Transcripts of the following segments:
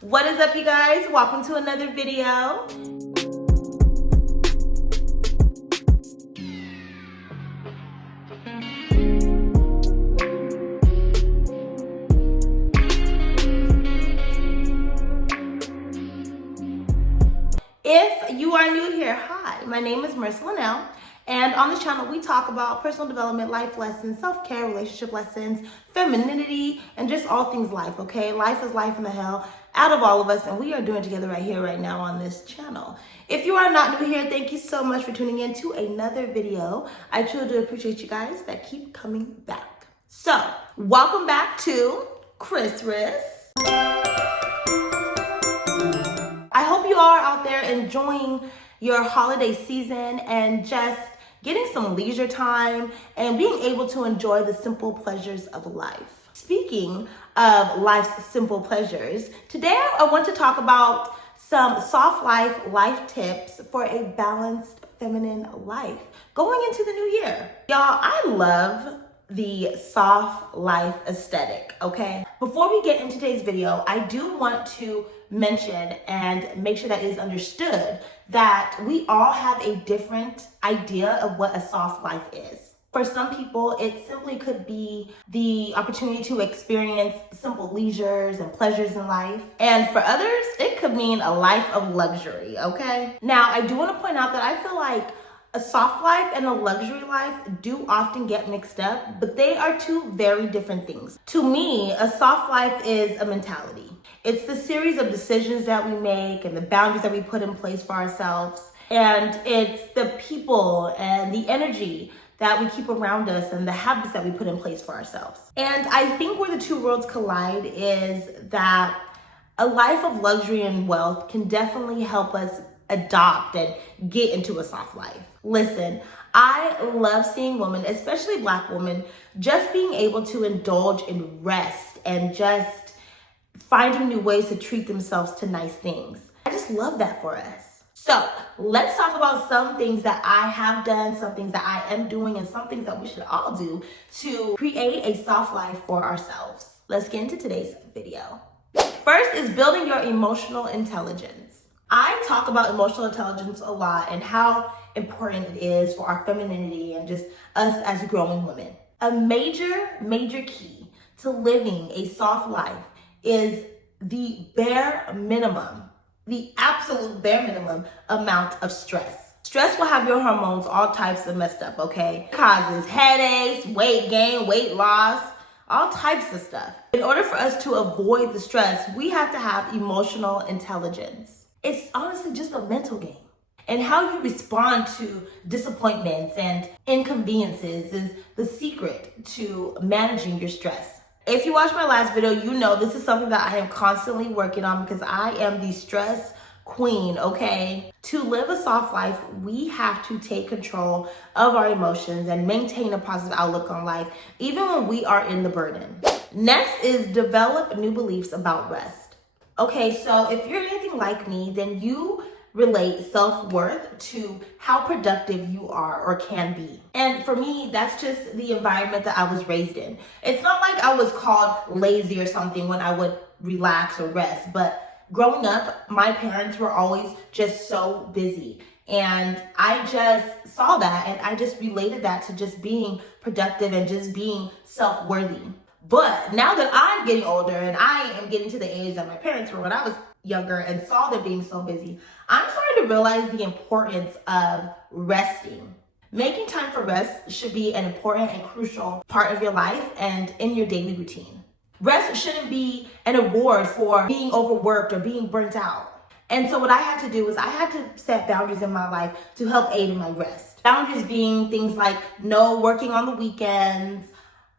What is up, you guys? Welcome to another video. If you are new here, hi, my name is Marissa Linnell, and on this channel we talk about personal development, life lessons, self-care, relationship lessons, femininity, and just all things life, okay? Life is life in the hell out of all of us, and we are doing it together right here, right now on this channel. If you are not new here, thank you so much for tuning in to another video. I truly do appreciate you guys that keep coming back. So, welcome back to ChrisRiss. I hope you are out there enjoying your holiday season and just getting some leisure time and being able to enjoy the simple pleasures of life. Speaking of life's simple pleasures, today I want to talk about some soft life tips for a balanced feminine life going into the new year. Y'all, I love the soft life aesthetic, okay? Before we get into today's video, I do want to mention and make sure that it is understood that we all have a different idea of what a soft life is. For some people, it simply could be the opportunity to experience simple leisures and pleasures in life. And for others, it could mean a life of luxury, okay? Now, I do want to point out that I feel like a soft life and a luxury life do often get mixed up, but they are two very different things. To me, a soft life is a mentality. It's the series of decisions that we make and the boundaries that we put in place for ourselves. And it's the people and the energy that we keep around us and the habits that we put in place for ourselves. And I think where the two worlds collide is that a life of luxury and wealth can definitely help us adopt and get into a soft life. Listen, I love seeing women, especially Black women, just being able to indulge in rest and just finding new ways to treat themselves to nice things. I just love that for us. So let's talk about some things that I have done, some things that I am doing, and some things that we should all do to create a soft life for ourselves. Let's get into today's video. First is building your emotional intelligence. I talk about emotional intelligence a lot and how important it is for our femininity and just us as growing women. A major key to living a soft life is the bare minimum, the absolute bare minimum amount of stress. Stress will have your hormones all types of messed up, okay? It causes headaches, weight gain, weight loss, all types of stuff. In order for us to avoid the stress, we have to have emotional intelligence. It's honestly just a mental game. And how you respond to disappointments and inconveniences is the secret to managing your stress. If you watched my last video, you know this is something that I am constantly working on because I am the stress queen, okay? To live a soft life, we have to take control of our emotions and maintain a positive outlook on life, even when we are in the burden. Next is develop new beliefs about rest. Okay, so if you're anything like me, then you relate self-worth to how productive you are or can be. And for me, that's just the environment that I was raised in. It's not like I was called lazy or something when I would relax or rest, but growing up, my parents were always just so busy. And I just saw that and I just related that to just being productive and just being self-worthy. But now that I'm getting older and I am getting to the age that my parents were when I was younger and saw them being so busy, I'm starting to realize the importance of resting. Making time for rest should be an important and crucial part of your life and in your daily routine. Rest shouldn't be an award for being overworked or being burnt out. And so what I had to do is I had to set boundaries in my life to help aid in my rest. Boundaries being things like no working on the weekends.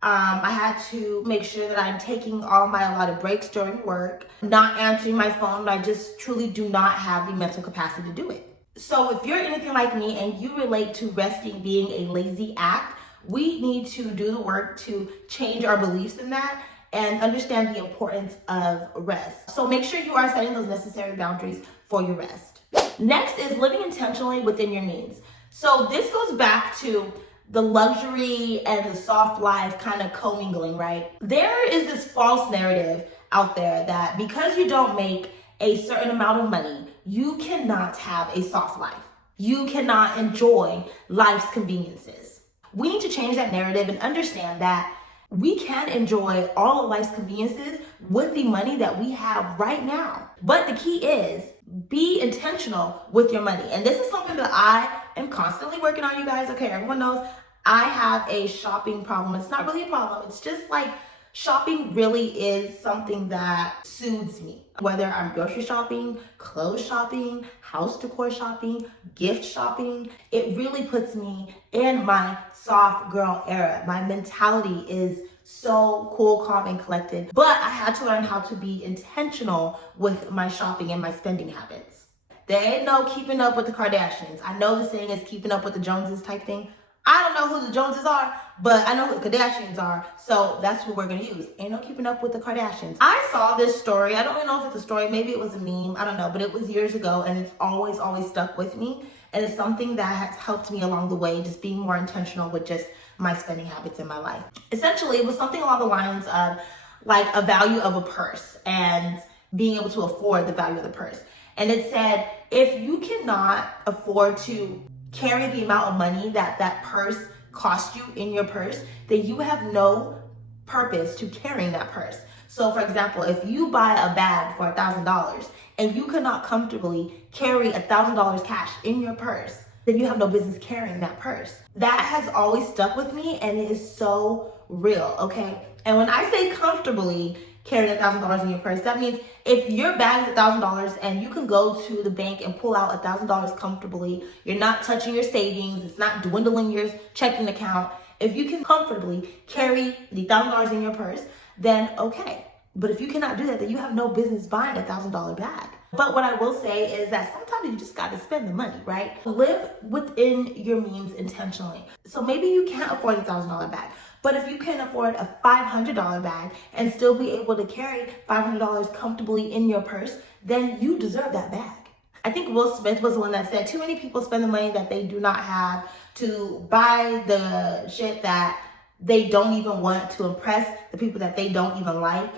I had to make sure that I'm taking all my allotted breaks during work, not answering my phone. I just truly do not have the mental capacity to do it. So if you're anything like me and you relate to resting being a lazy act, we need to do the work to change our beliefs in that and understand the importance of rest. So make sure you are setting those necessary boundaries for your rest. Next is living intentionally within your means. So this goes back to the luxury and the soft life kind of commingling, right? There is this false narrative out there that because you don't make a certain amount of money, you cannot have a soft life. You cannot enjoy life's conveniences. We need to change that narrative and understand that we can enjoy all of life's conveniences with the money that we have right now. But the key is be intentional with your money. And this is something that I am constantly working on, you guys. Okay, everyone knows I have a shopping problem. It's not really a problem. It's just like shopping really is something that soothes me. Whether I'm grocery shopping, clothes shopping, house decor shopping, gift shopping, it really puts me in my soft girl era. My mentality is so cool, calm, and collected. But I had to learn how to be intentional with my shopping and my spending habits. There ain't no keeping up with the Kardashians. I know the saying is keeping up with the Joneses type thing. I don't know who the Joneses are, but I know who the Kardashians are, so that's what we're gonna use. Ain't no keeping up with the Kardashians. I saw this story. I don't even know if it's a story. Maybe it was a meme. I don't know, but it was years ago, and it's always stuck with me. And it's something that has helped me along the way, just being more intentional with just my spending habits in my life. Essentially, it was something along the lines of like a value of a purse and being able to afford the value of the purse. And it said, if you cannot afford to carry the amount of money that purse cost you in your purse, then you have no purpose to carrying that purse. So for example, if you buy a bag for $1,000 and you cannot comfortably carry $1,000 cash in your purse, then you have no business carrying that purse. That has always stuck with me, and it is so real, okay? And when I say comfortably carry $1,000 in your purse, that means if your bag is $1,000 and you can go to the bank and pull out $1,000 comfortably, you're not touching your savings, it's not dwindling your checking account. If you can comfortably carry the $1,000 in your purse, then okay. But if you cannot do that, then you have no business buying a $1,000 bag. But what I will say is that sometimes you just got to spend the money, right? Live within your means intentionally. So maybe you can't afford a $1,000 bag, but if you can afford a $500 bag and still be able to carry $500 comfortably in your purse, then you deserve that bag. I think Will Smith was the one that said too many people spend the money that they do not have to buy the shit that they don't even want to impress the people that they don't even like.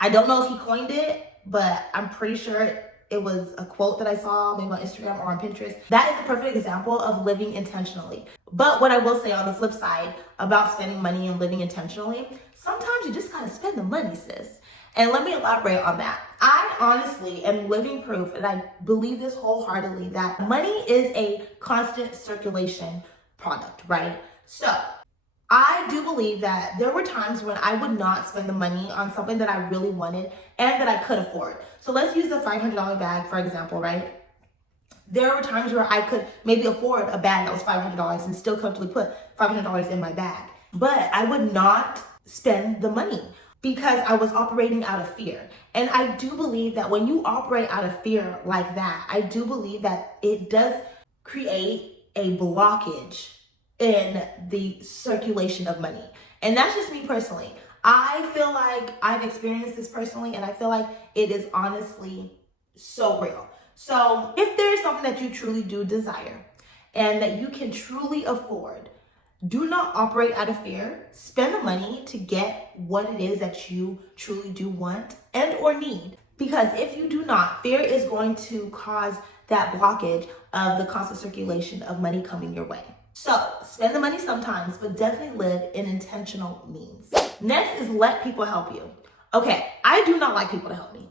I don't know if he coined it, but I'm pretty sure it was a quote that I saw maybe on Instagram or on Pinterest. That is the perfect example of living intentionally. But what I will say on the flip side about spending money and living intentionally, sometimes you just gotta spend the money, sis. And let me elaborate on that. I honestly am living proof, and I believe this wholeheartedly, that money is a constant circulation product, right? So I do believe that there were times when I would not spend the money on something that I really wanted and that I could afford. So let's use the $500 bag, for example, right? There were times where I could maybe afford a bag that was $500 and still comfortably put $500 in my bag. But I would not spend the money because I was operating out of fear. And I do believe that when you operate out of fear like that, I do believe that it does create a blockage in the circulation of money. And that's just me personally. I feel like I've experienced this personally, and I feel like it is honestly so real. So if there is something that you truly do desire and that you can truly afford, do not operate out of fear. Spend the money to get what it is that you truly do want and or need. Because if you do not, fear is going to cause that blockage of the constant circulation of money coming your way. So spend the money sometimes, but definitely live in intentional means. Next is let people help you. Okay, I do not like people to help me.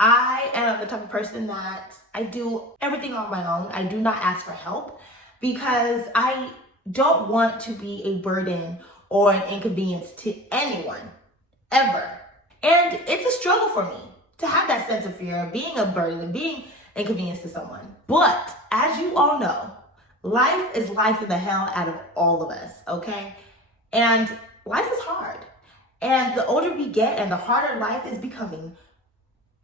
I am the type of person that I do everything on my own. I do not ask for help because I don't want to be a burden or an inconvenience to anyone, ever. And it's a struggle for me to have that sense of fear of being a burden and being an inconvenience to someone. But as you all know, life is life in the hell out of all of us, okay? And life is hard. And the older we get and the harder life is becoming,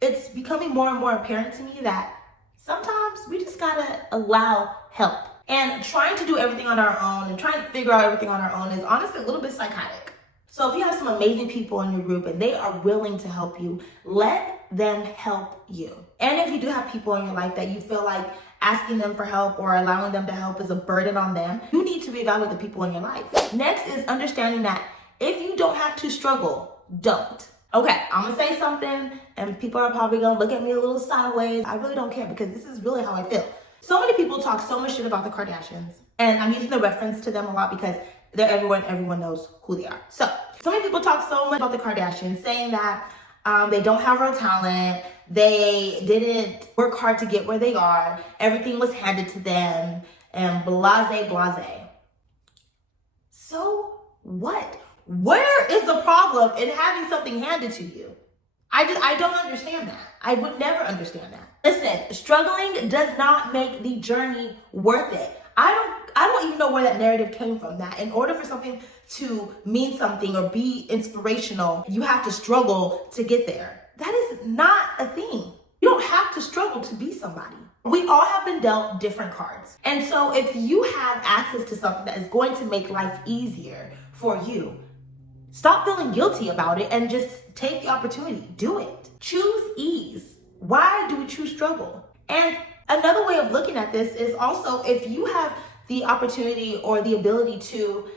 it's becoming more and more apparent to me that sometimes we just gotta allow help. And trying to do everything on our own and trying to figure out everything on our own is honestly a little bit psychotic. So if you have some amazing people in your group and they are willing to help you, let them help you. And if you do have people in your life that you feel like asking them for help or allowing them to help is a burden on them, you need to reevaluate the people in your life. Next is understanding that if you don't have to struggle, don't. Okay, I'm gonna say something and people are probably gonna look at me a little sideways. I really don't care because this is really how I feel. So many people talk so much shit about the Kardashians, and I'm using the reference to them a lot because they're everywhere and everyone knows who they are. So many people talk so much about the Kardashians, saying that they don't have real talent, they didn't work hard to get where they are, everything was handed to them, and blase. So what? Where is the problem in having something handed to you? I don't understand that. I would never understand that. Listen, struggling does not make the journey worth it. I don't even know where that narrative came from, that in order for something to mean something or be inspirational, you have to struggle to get there. That is not a thing. You don't have to struggle to be somebody. We all have been dealt different cards. And so if you have access to something that is going to make life easier for you, stop feeling guilty about it and just take the opportunity. Do it. Choose ease. Why do we choose struggle? And another way of looking at this is also, if you have the opportunity or the ability to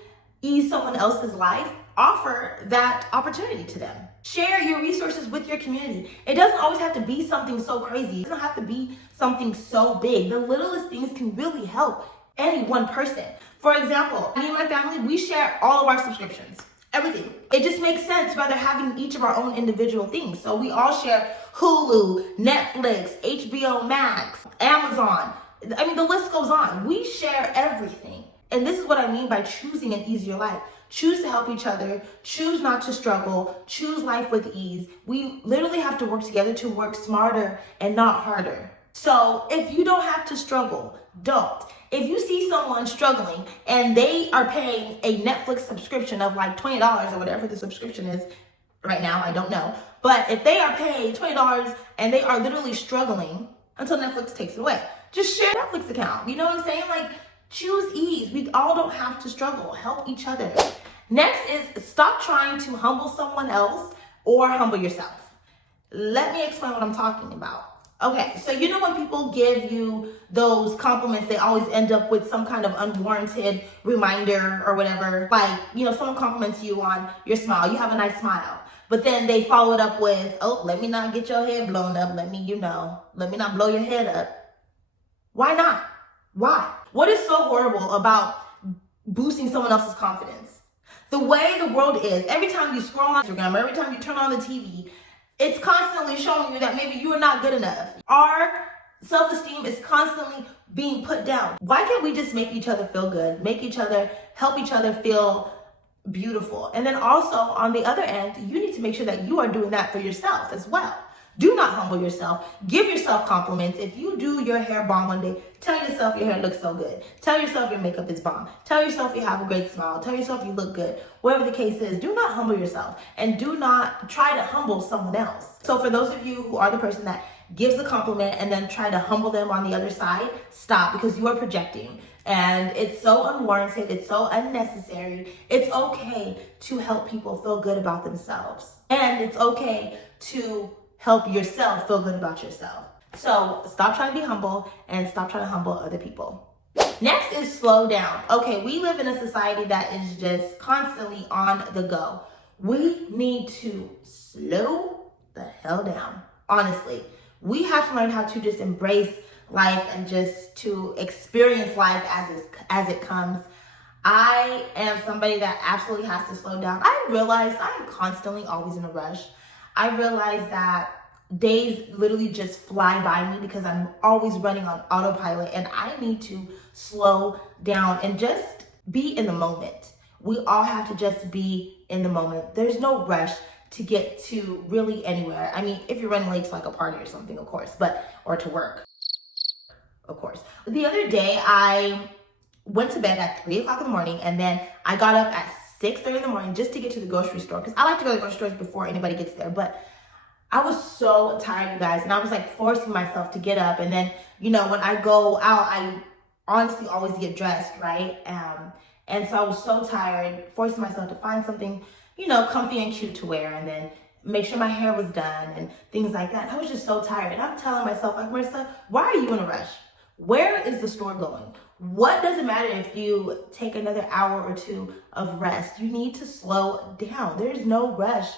ease someone else's life, offer that opportunity to them. Share your resources with your community. It doesn't always have to be something so crazy. It doesn't have to be something so big. The littlest things can really help any one person. For example, me and my family, we share all of our subscriptions. Everything. It just makes sense rather having each of our own individual things. So we all share Hulu, Netflix, HBO Max, Amazon. I mean, the list goes on. We share everything. And this is what I mean by choosing an easier life. Choose to help each other. Choose not to struggle. Choose life with ease. We literally have to work together to work smarter and not harder. So if you don't have to struggle, don't. If you see someone struggling and they are paying a Netflix subscription of like $20 or whatever the subscription is right now, I don't know. But if they are paying $20 and they are literally struggling until Netflix takes it away, just share a Netflix account. You know what I'm saying? Like, choose ease. We all don't have to struggle. Help each other. Next is stop trying to humble someone else or humble yourself. Let me explain what I'm talking about. Okay, so you know when people give you those compliments, they always end up with some kind of unwarranted reminder or whatever. Like, you know, someone compliments you on your smile. You have a nice smile. But then they follow it up with, oh, let me not get your head blown up. Let me not blow your head up. Why not? Why? What is so horrible about boosting someone else's confidence? The way the world is, every time you scroll on Instagram, every time you turn on the TV, it's constantly showing you that maybe you are not good enough. Our self-esteem is constantly being put down. Why can't we just make each other feel good, help each other feel beautiful? And then also on the other end, you need to make sure that you are doing that for yourself as well. Do not humble yourself. Give yourself compliments. If you do your hair bomb one day, tell yourself your hair looks so good. Tell yourself your makeup is bomb. Tell yourself you have a great smile. Tell yourself you look good. Whatever the case is, do not humble yourself and do not try to humble someone else. So for those of you who are the person that gives a compliment and then try to humble them on the other side, stop, because you are projecting. And it's so unwarranted. It's so unnecessary. It's okay to help people feel good about themselves. And it's okay to help yourself feel good about yourself. So stop trying to be humble and stop trying to humble other people. Next is slow down. Okay, we live in a society that is just constantly on the go. We need to slow the hell down. Honestly, we have to learn how to just embrace life and just to experience life as it comes. I am somebody that absolutely has to slow down. I realize I am constantly always in a rush. I realize that days literally just fly by me because I'm always running on autopilot, and I need to slow down and just be in the moment. We all have to just be in the moment. There's no rush to get to really anywhere. I mean, if you're running late to like a party or something, of course, or to work, of course. The other day, I went to bed at 3 o'clock in the morning, and then I got up at 6:30 in the morning just to get to the grocery store, because I like to go to the grocery stores before anybody gets there. But I was so tired, you guys, and I was like forcing myself to get up. And then, you know, when I go out, I honestly always get dressed, right? And so I was so tired, forcing myself to find something, you know, comfy and cute to wear, and then make sure my hair was done and things like that. And I was just so tired. And I'm telling myself, like, Marissa, why are you in a rush? Where is the store going? What does it matter if you take another hour or two of rest? You need to slow down. There's no rush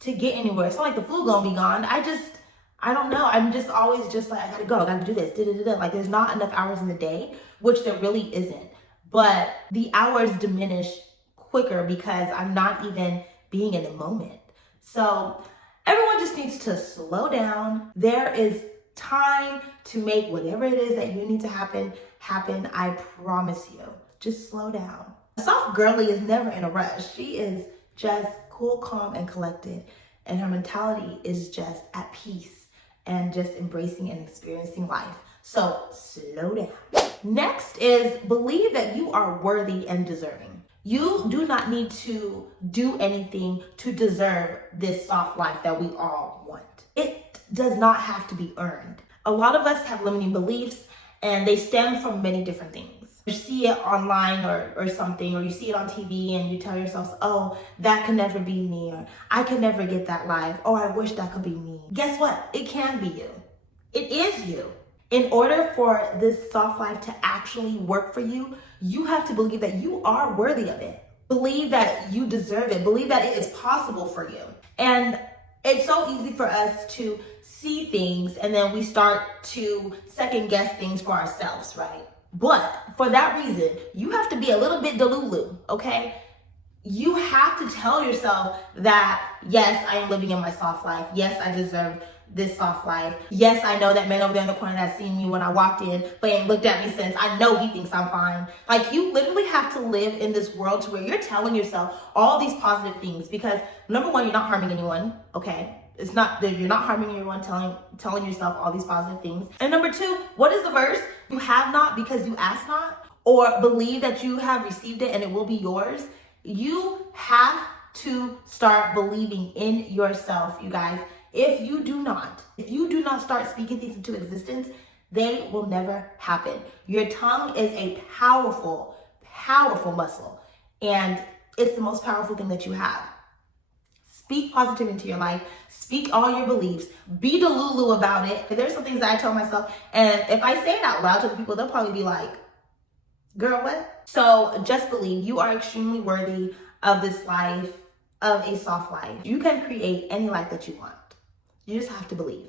to get anywhere. It's not like the flu gonna be gone. I don't know. I'm just always just like, I gotta go, I gotta do this, da-da-da-da. Like there's not enough hours in the day, which there really isn't. But the hours diminish quicker because I'm not even being in the moment. So everyone just needs to slow down. There is time to make whatever it is that you need to happen. I promise you. Just slow down. A soft girly is never in a rush. She is just cool, calm, and collected. And her mentality is just at peace and just embracing and experiencing life. So slow down. Next is believe that you are worthy and deserving. You do not need to do anything to deserve this soft life that we all want. It does not have to be earned. A lot of us have limiting beliefs and they stem from many different things. You see it online or something, or you see it on TV and you tell yourself, oh, that could never be me, or I could never get that life, or I wish that could be me. Guess what? It can be you. It is you. In order for this soft life to actually work for you, you have to believe that you are worthy of it. Believe that you deserve it. Believe that it is possible for you. And it's so easy for us to see things and then we start to second guess things for ourselves, right? But for that reason, you have to be a little bit delulu, okay? You have to tell yourself that, yes, I am living in my soft life. Yes, I deserve this soft life. Yes, I know that man over there in the corner that's seen me when I walked in, but ain't looked at me since. I know he thinks I'm fine. Like, you literally have to live in this world to where you're telling yourself all these positive things because, number one, you're not harming anyone, okay? It's not that you're not harming anyone, telling yourself all these positive things. And number two, what is the verse? You have not because you ask not, or believe that you have received it and it will be yours. You have to start believing in yourself, you guys. If you do not start speaking things into existence, they will never happen. Your tongue is a powerful, powerful muscle, and it's the most powerful thing that you have. Speak positive into your life. Speak all your beliefs. Be delulu about it. There's some things that I tell myself, and if I say it out loud to the people, they'll probably be like, girl, what? So just believe you are extremely worthy of this life, of a soft life. You can create any life that you want. You just have to believe.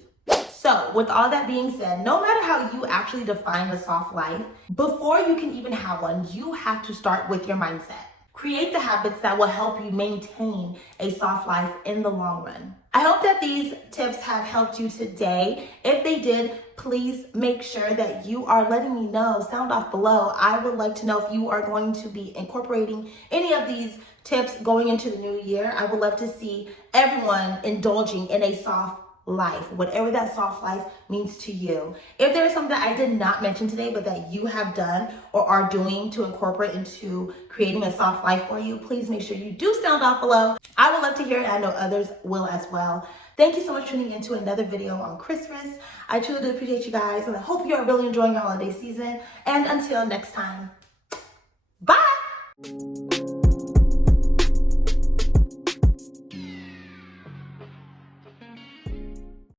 So with all that being said, no matter how you actually define the soft life, before you can even have one, you have to start with your mindset. Create the habits that will help you maintain a soft life in the long run. I hope that these tips have helped you today. If they did, please make sure that you are letting me know. Sound off below. I would like to know if you are going to be incorporating any of these tips going into the new year. I would love to see everyone indulging in a soft life, whatever that soft life means to you. If there is something that I did not mention today, but that you have done or are doing to incorporate into creating a soft life for you, please make sure you do sound off below. I would love to hear it. I know others will as well. Thank you so much for tuning into another video on ChrisRiss. I truly do appreciate you guys, and I hope you are really enjoying your holiday season. And until next time, bye.